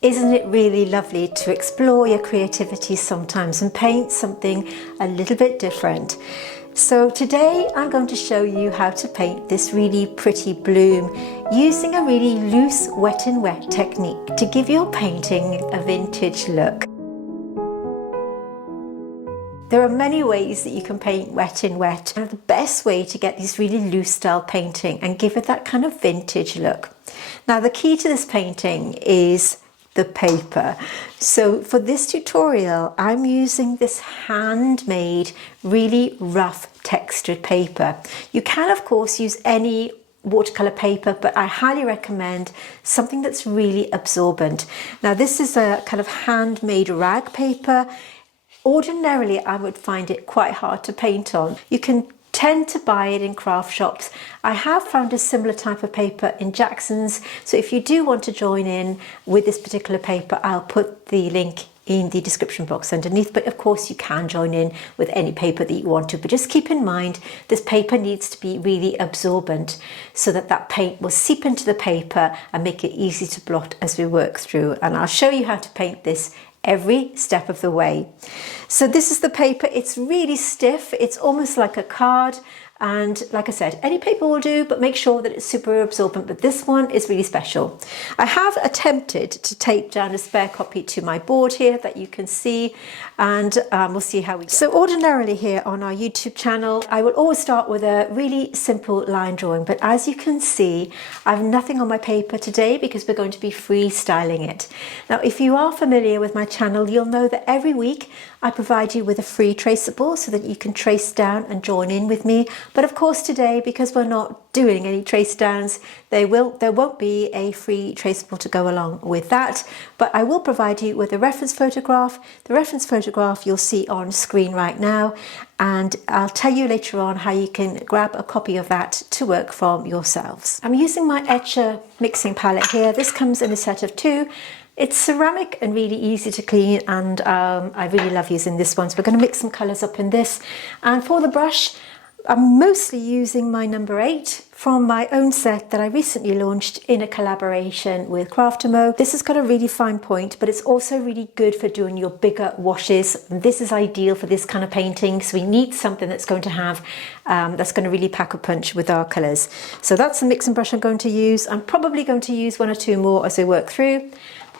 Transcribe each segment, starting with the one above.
Isn't it really lovely to explore your creativity sometimes and paint something a little bit different? So today I'm going to show you how to paint this really pretty bloom using a really loose wet and wet technique to give your painting a vintage look. There are many ways that you can paint wet in wet, and the best way to get this really loose style painting and give it that kind of vintage look. Now the key to this painting is the paper. So for this tutorial I'm using this handmade really rough textured paper. You can of course use any watercolor paper, but I highly recommend something that's really absorbent. Now this is a kind of handmade rag paper. Ordinarily I would find it quite hard to paint on. You can tend to buy it in craft shops. I have found a similar type of paper in Jackson's, so if you do want to join in with this particular paper, I'll put the link in the description box underneath. But of course you can join in with any paper that you want to, but just keep in mind this paper needs to be really absorbent so that that paint will seep into the paper and make it easy to blot as we work through. And I'll show you how to paint this every step of the way. So this is the paper. It's really stiff. It's almost like a card. And like I said, any paper will do, but make sure that it's super absorbent. But this one is really special. I have attempted to tape down a spare copy to my board here that you can see, and we'll see how we go. So ordinarily here on our YouTube channel, I would always start with a really simple line drawing. But as you can see, I have nothing on my paper today because we're going to be freestyling it. Now, if you are familiar with my channel, you'll know that every week I provide you with a free traceable so that you can trace down and join in with me. But of course today, because we're not doing any trace downs, there won't be a free traceable to go along with that. But I will provide you with a reference photograph. The reference photograph you'll see on screen right now, and I'll tell you later on how you can grab a copy of that to work from yourselves. I'm using my Etcher mixing palette here. This comes in a set of 2. It's ceramic and really easy to clean, and I really love using this one. So we're going to mix some colours up in this. And for the brush, I'm mostly using my number 8 from my own set that I recently launched in a collaboration with Craftermo. This has got a really fine point, but it's also really good for doing your bigger washes. This is ideal for this kind of painting, so we need something that's going to have, that's going to really pack a punch with our colours. So that's the mixing brush I'm going to use. I'm probably going to use 1 or 2 more as I work through.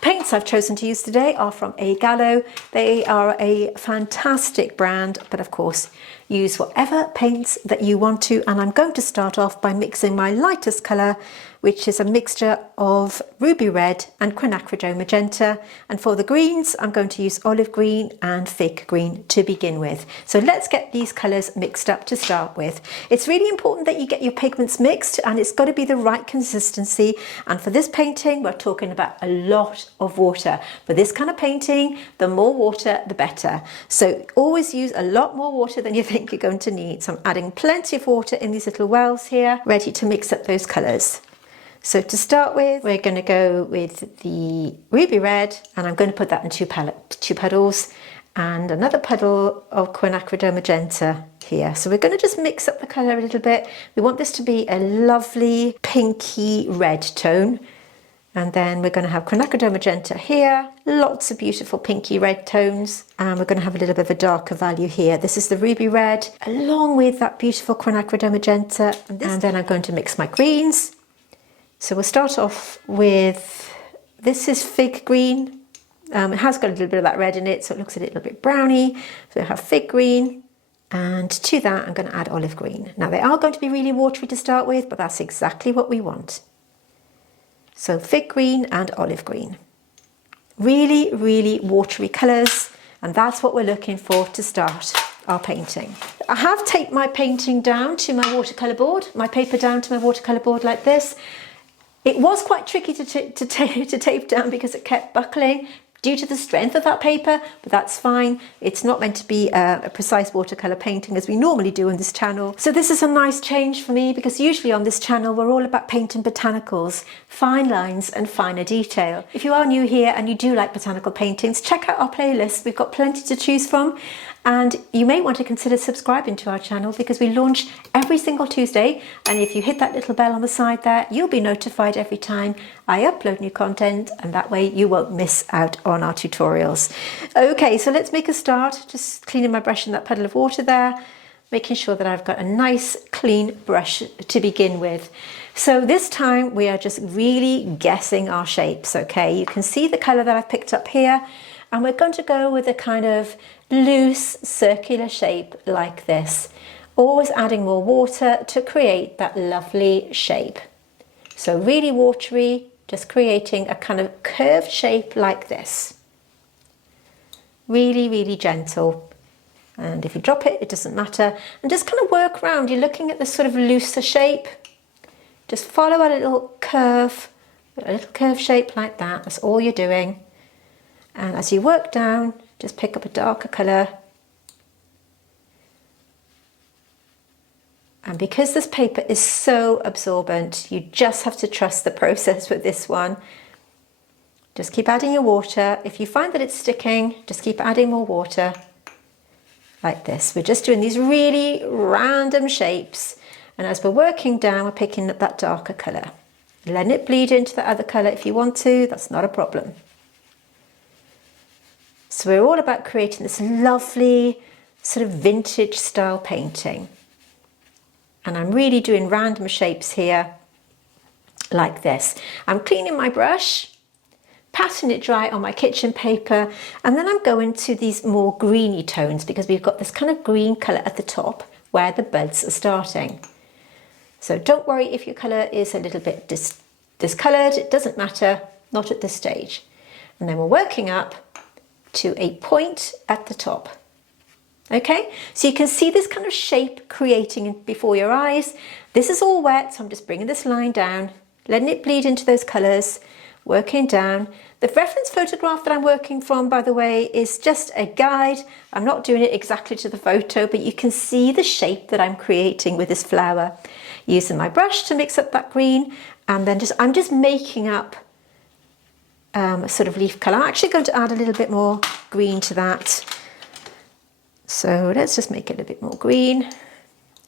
Paints I've chosen to use today are from Gallo. They are a fantastic brand, but of course use whatever paints that you want to. And I'm going to start off by mixing my lightest colour, which is a mixture of ruby red and quinacridone magenta. And for the greens, I'm going to use olive green and fig green to begin with. So let's get these colours mixed up to start with. It's really important that you get your pigments mixed, and it's got to be the right consistency. And for this painting, we're talking about a lot of water. For this kind of painting, the more water, the better. So always use a lot more water than you think you're going to need. So I'm adding plenty of water in these little wells here, ready to mix up those colours. So to start with, we're going to go with the ruby red, and I'm going to put that in 2 puddles, and another puddle of quinacridone magenta here. So we're going to just mix up the colour a little bit. We want this to be a lovely pinky red tone. And then we're going to have quinacridone magenta here, lots of beautiful pinky red tones, and we're going to have a little bit of a darker value here. This is the ruby red, along with that beautiful quinacridone magenta, and then I'm going to mix my greens. So we'll start off with, this is fig green. It has got a little bit of that red in it, so it looks a little bit browny. So we have fig green, and to that I'm going to add olive green. Now they are going to be really watery to start with, but that's exactly what we want. So fig green and olive green. Really, really watery colours, and that's what we're looking for to start our painting. I have taped my painting down to my watercolour board, my paper down to my watercolour board like this. It was quite tricky to tape down because it kept buckling due to the strength of that paper, but that's fine. It's not meant to be a precise watercolour painting as we normally do on this channel. So this is a nice change for me, because usually on this channel we're all about painting botanicals, fine lines and finer detail. If you are new here and you do like botanical paintings, check out our playlist. We've got plenty to choose from. And you may want to consider subscribing to our channel because we launch every single Tuesday. And if you hit that little bell on the side there, you'll be notified every time I upload new content, and that way you won't miss out on our tutorials. Okay, so let's make a start. Just cleaning my brush in that puddle of water there, making sure that I've got a nice clean brush to begin with. So this time we are just really guessing our shapes, okay? You can see the colour that I've picked up here, and we're going to go with a kind of loose circular shape like this, always adding more water to create that lovely shape. So really watery, just creating a kind of curved shape like this. Really, really gentle. And if you drop it, it doesn't matter. And just kind of work around. You're looking at this sort of looser shape. Just follow a little curve shape like that. That's all you're doing. And as you work down, just pick up a darker colour. And because this paper is so absorbent, you just have to trust the process with this one. Just keep adding your water. If you find that it's sticking, just keep adding more water like this. We're just doing these really random shapes. And as we're working down, we're picking up that darker colour. Letting it bleed into the other colour if you want to, that's not a problem. So we're all about creating this lovely sort of vintage style painting. And I'm really doing random shapes here like this. I'm cleaning my brush, patting it dry on my kitchen paper, and then I'm going to these more greeny tones because we've got this kind of green colour at the top where the buds are starting. So don't worry if your colour is a little bit discoloured, it doesn't matter, not at this stage. And then we're working up to a point at the top. Okay, so you can see this kind of shape creating before your eyes. This is all wet, so I'm just bringing this line down, letting it bleed into those colours, working down. The reference photograph that I'm working from, by the way, is just a guide. I'm not doing it exactly to the photo, but you can see the shape that I'm creating with this flower. Using my brush to mix up that green, and then I'm just making up a sort of leaf colour. I'm actually going to add a little bit more green to that. So let's just make it a bit more green.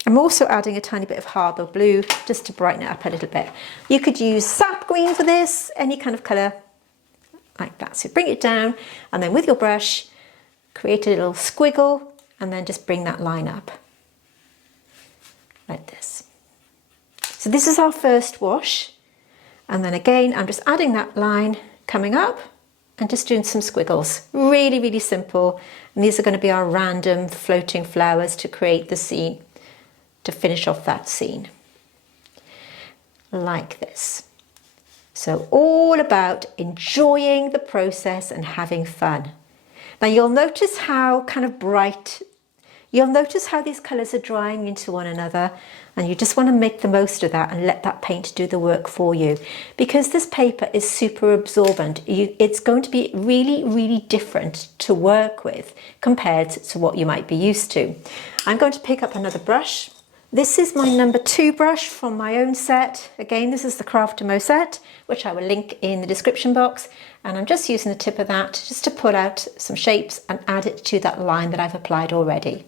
I'm also adding a tiny bit of harbour blue just to brighten it up a little bit. You could use sap green for this, any kind of colour like that. So bring it down, and then with your brush, create a little squiggle, and then just bring that line up like this. So this is our first wash. And then again, I'm just adding that line coming up and just doing some squiggles. Really, really simple. And these are going to be our random floating flowers to create the scene, to finish off that scene. Like this. So all about enjoying the process and having fun. Now you'll notice how kind of bright, you'll notice how these colours are drying into one another, and you just want to make the most of that and let that paint do the work for you. Because this paper is super absorbent, it's going to be really, really different to work with compared to what you might be used to. I'm going to pick up another brush. This is my number 2 brush from my own set. Again, this is the Craftamo set, which I will link in the description box. And I'm just using the tip of that just to pull out some shapes and add it to that line that I've applied already.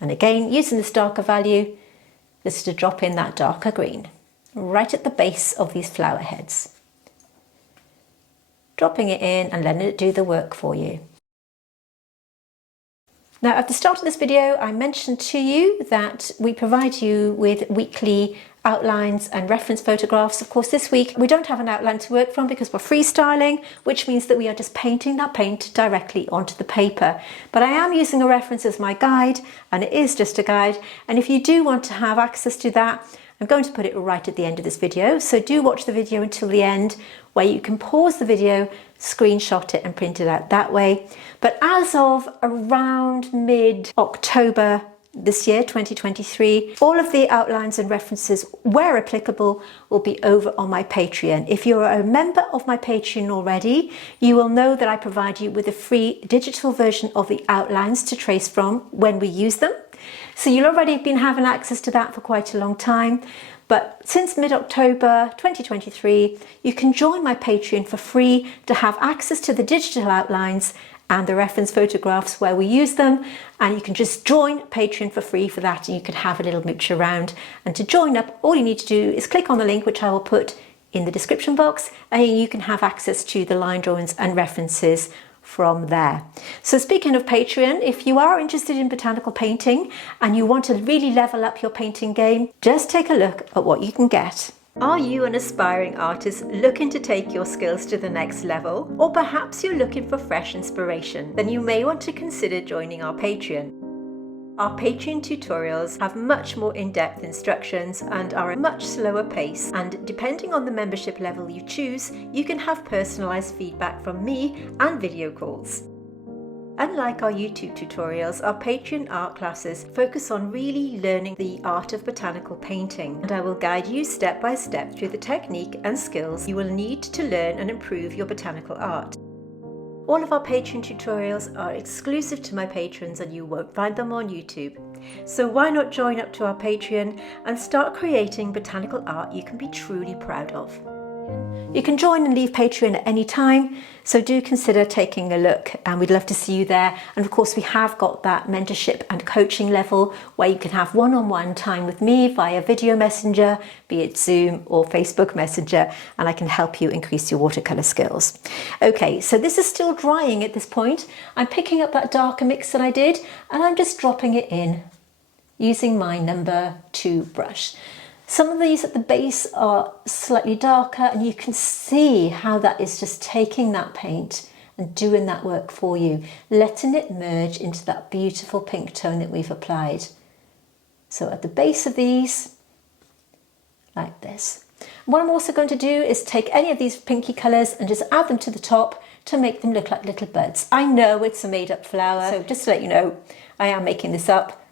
And again, using this darker value, this is to drop in that darker green, right at the base of these flower heads. Dropping it in and letting it do the work for you. Now, at the start of this video, I mentioned to you that we provide you with weekly outlines and reference photographs. Of course, this week we don't have an outline to work from because we're freestyling, which means that we are just painting that paint directly onto the paper. But I am using a reference as my guide, and it is just a guide. And if you do want to have access to that, I'm going to put it right at the end of this video. So do watch the video until the end, where you can pause the video, screenshot it and print it out that way. But as of around mid-October this year, 2023, all of the outlines and references, where applicable, will be over on my Patreon. If you're a member of my Patreon already, you will know that I provide you with a free digital version of the outlines to trace from when we use them. So you'll already been having access to that for quite a long time. But since mid-October 2023, you can join my Patreon for free to have access to the digital outlines and the reference photographs where we use them, and you can just join Patreon for free for that, and you can have a little mooch around. And to join up, all you need to do is click on the link, which I will put in the description box, and you can have access to the line drawings and references from there. So speaking of Patreon, if you are interested in botanical painting and you want to really level up your painting game, just take a look at what you can get. Are you an aspiring artist looking to take your skills to the next level? Or perhaps you're looking for fresh inspiration? Then you may want to consider joining our Patreon. Our Patreon tutorials have much more in-depth instructions and are a much slower pace, and depending on the membership level you choose, you can have personalised feedback from me and video calls. Unlike our YouTube tutorials, our Patreon art classes focus on really learning the art of botanical painting, and I will guide you step by step through the technique and skills you will need to learn and improve your botanical art. All of our Patreon tutorials are exclusive to my patrons and you won't find them on YouTube. So why not join up to our Patreon and start creating botanical art you can be truly proud of. You can join and leave Patreon at any time, so do consider taking a look, and we'd love to see you there. And of course we have got that mentorship and coaching level where you can have one-on-one time with me via video messenger, be it Zoom or Facebook Messenger, and I can help you increase your watercolour skills. Okay, so this is still drying at this point. I'm picking up that darker mix that I did and I'm just dropping it in using my number 2 brush. Some of these at the base are slightly darker, and you can see how that is just taking that paint and doing that work for you, letting it merge into that beautiful pink tone that we've applied. So at the base of these, like this. What I'm also going to do is take any of these pinky colours and just add them to the top to make them look like little buds. I know it's a made-up flower, so just to let you know, I am making this up.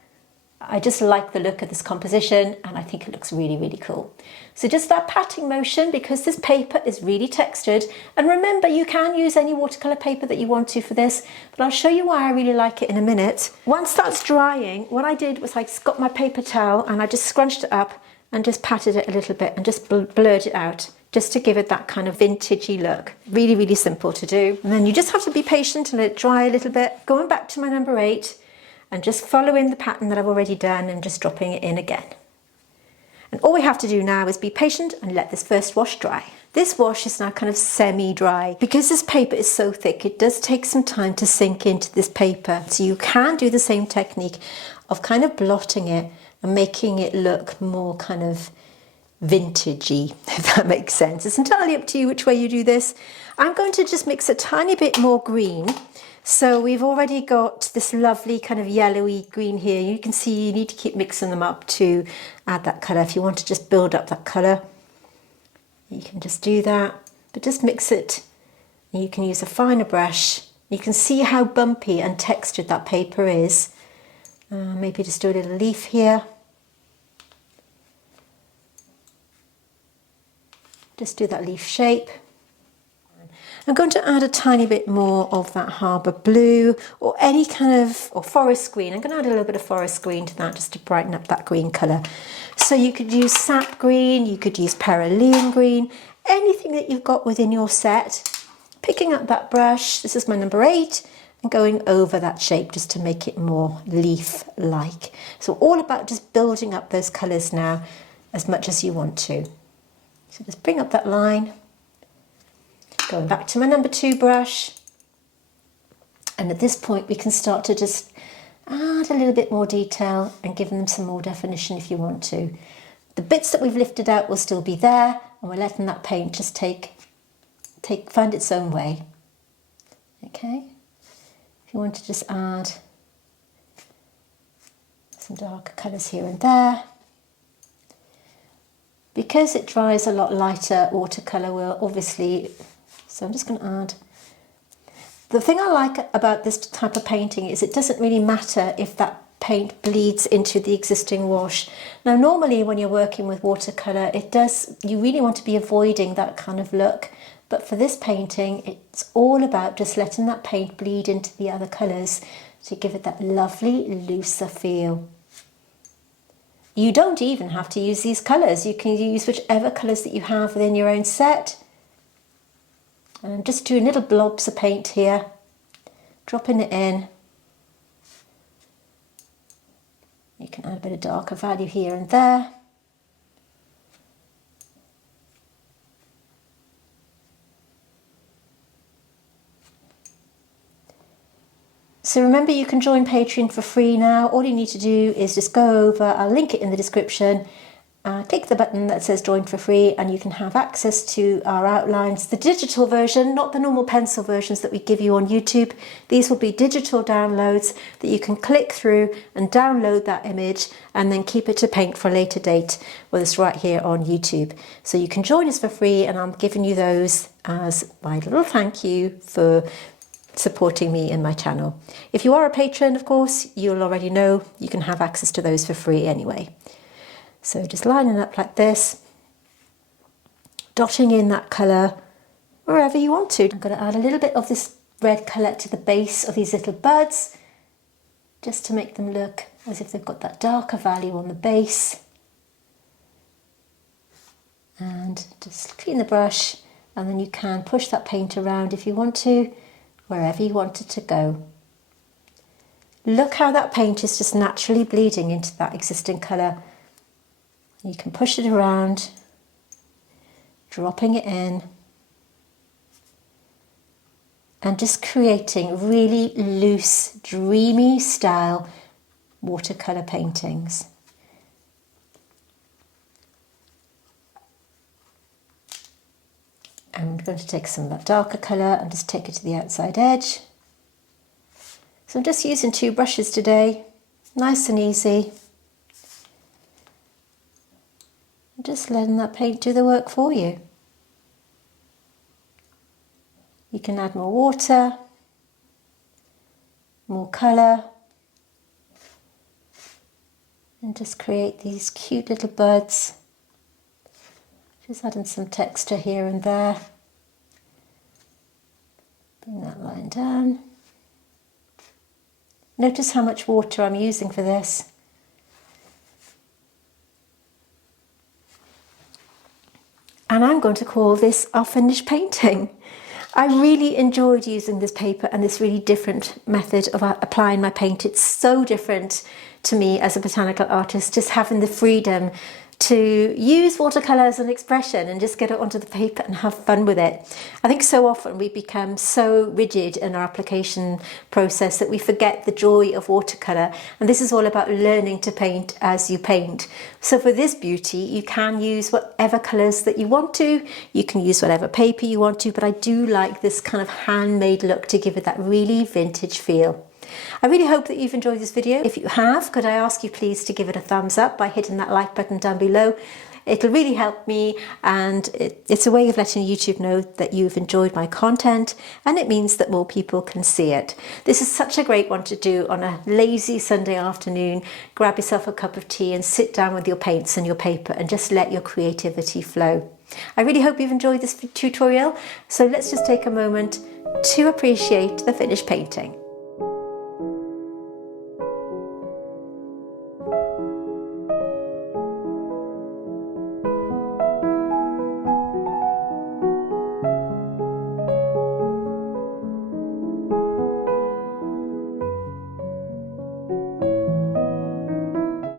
I just like the look of this composition and I think it looks really, really cool. So just that patting motion, because this paper is really textured. And remember, you can use any watercolour paper that you want to for this, but I'll show you why I really like it in a minute. Once that's drying, what I did was I got my paper towel and I just scrunched it up and just patted it a little bit and just blurred it out, just to give it that kind of vintagey look. Really, really simple to do. And then you just have to be patient and let it dry a little bit. Going back to my number 8, and just following the pattern that I've already done and just dropping it in again. And all we have to do now is be patient and let this first wash dry. This wash is now kind of semi-dry. Because this paper is so thick, it does take some time to sink into this paper. So you can do the same technique of kind of blotting it and making it look more kind of vintagey, if that makes sense. It's entirely up to you which way you do this. I'm going to just mix a tiny bit more green. So we've already got this lovely kind of yellowy green here. You can see you need to keep mixing them up to add that colour. If you want to just build up that colour, you can just do that, but just mix it. You can use a finer brush. You can see how bumpy and textured that paper is. Maybe just do a little leaf here. Just do that leaf shape. I'm going to add a tiny bit more of that harbour blue or any kind of, or forest green. I'm going to add a little bit of forest green to that just to brighten up that green colour. So you could use sap green, you could use cerulean green, anything that you've got within your set. Picking up that brush, this is my number 8, and going over that shape just to make it more leaf-like. So all about just building up those colours now as much as you want to. So just bring up that line. Going back to my number 2 brush, and at this point we can start to just add a little bit more detail and give them some more definition if you want to. The bits that we've lifted out will still be there, and we're letting that paint just find its own way. Okay, if you want to just add some darker colours here and there. Because it dries a lot lighter, watercolour will obviously. So I'm just going to add. The thing I like about this type of painting is it doesn't really matter if that paint bleeds into the existing wash. Now normally when you're working with watercolour, you really want to be avoiding that kind of look. But for this painting, it's all about just letting that paint bleed into the other colours to give it that lovely, looser feel. You don't even have to use these colours. You can use whichever colours that you have within your own set. And I'm just doing little blobs of paint here, dropping it in. You can add a bit of darker value here and there. So remember, you can join Patreon for free now. All you need to do is just go over, I'll link it in the description, click the button that says join for free, and you can have access to our outlines, the digital version, not the normal pencil versions that we give you on YouTube. These will be digital downloads that you can click through and download that image and then keep it to paint for a later date, whether it's right here on YouTube. So you can join us for free, and I'm giving you those as my little thank you for supporting me in my channel. If you are a patron, of course, you'll already know you can have access to those for free anyway. So just lining up like this, dotting in that colour wherever you want to. I'm going to add a little bit of this red colour to the base of these little buds, just to make them look as if they've got that darker value on the base. And just clean the brush, and then you can push that paint around if you want to, wherever you want it to go. Look how that paint is just naturally bleeding into that existing colour. You can push it around, dropping it in, and just creating really loose, dreamy style watercolour paintings. I'm going to take some of that darker colour and just take it to the outside edge. So I'm just using 2 brushes today, nice and easy. I'm just letting that paint do the work for you. You can add more water, more colour, and just create these cute little buds. Just adding some texture here and there. Bring that line down. Notice how much water I'm using for this. And I'm going to call this our finished painting. I really enjoyed using this paper and this really different method of applying my paint. It's so different to me as a botanical artist, just having the freedom to use watercolour as an expression and just get it onto the paper and have fun with it. I think so often we become so rigid in our application process that we forget the joy of watercolour, and this is all about learning to paint as you paint. So for this beauty, you can use whatever colours that you want to, you can use whatever paper you want to, but I do like this kind of handmade look to give it that really vintage feel. I really hope that you've enjoyed this video. If you have, could I ask you please to give it a thumbs up by hitting that like button down below. It'll really help me, and it's a way of letting YouTube know that you've enjoyed my content, and it means that more people can see it. This is such a great one to do on a lazy Sunday afternoon. Grab yourself a cup of tea and sit down with your paints and your paper and just let your creativity flow. I really hope you've enjoyed this tutorial, so let's just take a moment to appreciate the finished painting.